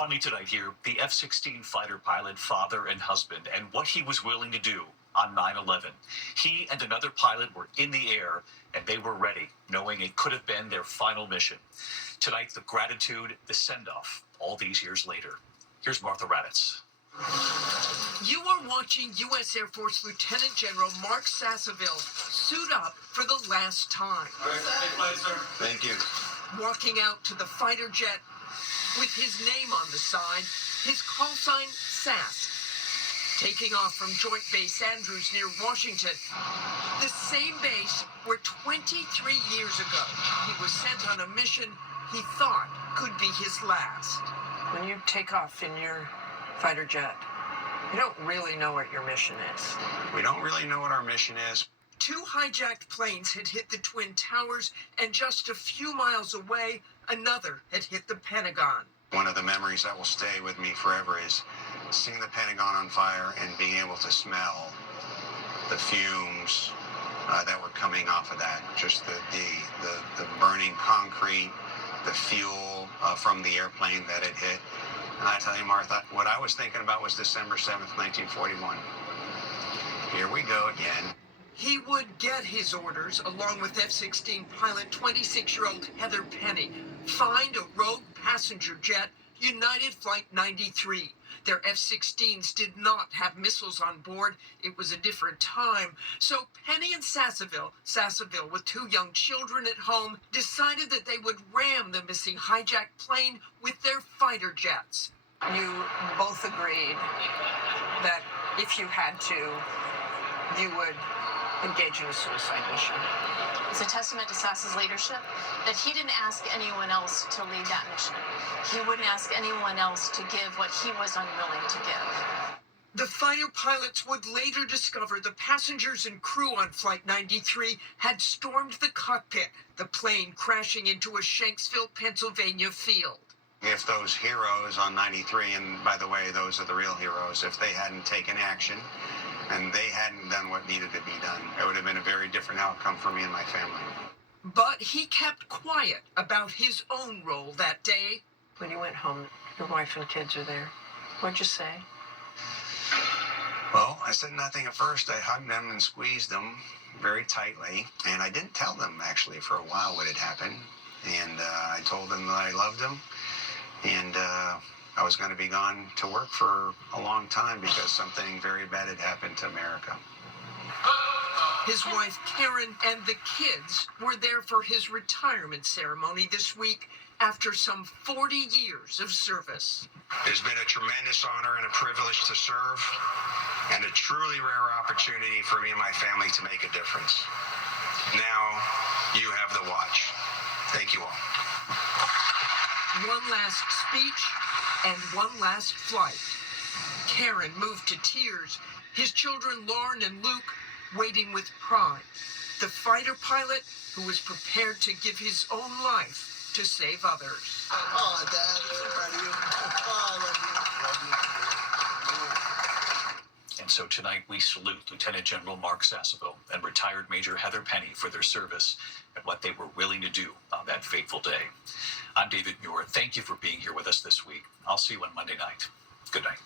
Finally tonight here, the F-16 fighter pilot, father and husband, and what he was willing to do on 9/11. He and another pilot were in the air, and they were ready, knowing it could have been their final mission. Tonight, the gratitude, the send-off, all these years later. Here's Martha Raddatz. You are watching U.S. Air Force Lieutenant General Mark Sasseville suit up for the last time. All right, take flight, sir. Thank you. Walking out to the fighter jet with his name on the side, his call sign SAS. Taking off from Joint Base Andrews near Washington, the same base where 23 years ago he was sent on a mission he thought could be his last. When you take off in your fighter jet, you don't really know what your mission is. We don't really know what our mission is. 2 hijacked planes had hit the Twin Towers, and just a few miles away, another had hit the Pentagon. One of the memories that will stay with me forever is seeing the Pentagon on fire and being able to smell the fumes that were coming off of that. Just the burning concrete, the fuel from the airplane that it hit. And I tell you, Martha, what I was thinking about was December 7th, 1941. Here we go again. He would get his orders, along with F-16 pilot 26-year-old Heather Penny, find a rogue passenger jet, United Flight 93. Their F-16s did not have missiles on board. It was a different time. So Penny and Sasseville with 2 young children at home, decided that they would ram the missing hijacked plane with their fighter jets. You both agreed that if you had to, you would engage in a suicide mission. It's a testament to Sass's leadership that he didn't ask anyone else to lead that mission. He wouldn't ask anyone else to give what he was unwilling to give. The fighter pilots would later discover the passengers and crew on Flight 93 had stormed the cockpit, the plane crashing into a Shanksville, Pennsylvania field. If those heroes on 93, and by the way, those are the real heroes, if they hadn't taken action and they hadn't done what needed to be done, it would have been a very different outcome for me and my family. But he kept quiet about his own role that day. When you went home, your wife and kids are there. What'd you say? Well, I said nothing at first. I hugged them and squeezed them very tightly. And I didn't tell them, actually, for a while what had happened. And I told them that I loved them. And I was going to be gone to work for a long time because something very bad had happened to America. His wife, Karen, and the kids were there for his retirement ceremony this week after some 40 years of service. It's been a tremendous honor and a privilege to serve, and a truly rare opportunity for me and my family to make a difference. Now, you have the watch. Thank you all. One last speech and one last flight. Karen moved to tears. His children, Lauren and Luke, waiting with pride. The fighter pilot who was prepared to give his own life to save others. Oh, Dad, I'm proud of you. Oh, I love you. And so tonight we salute Lieutenant General Mark Sasseville and retired Major Heather Penny for their service and what they were willing to do on that fateful day. I'm David Muir. Thank you for being here with us this week. I'll see you on Monday night. Good night.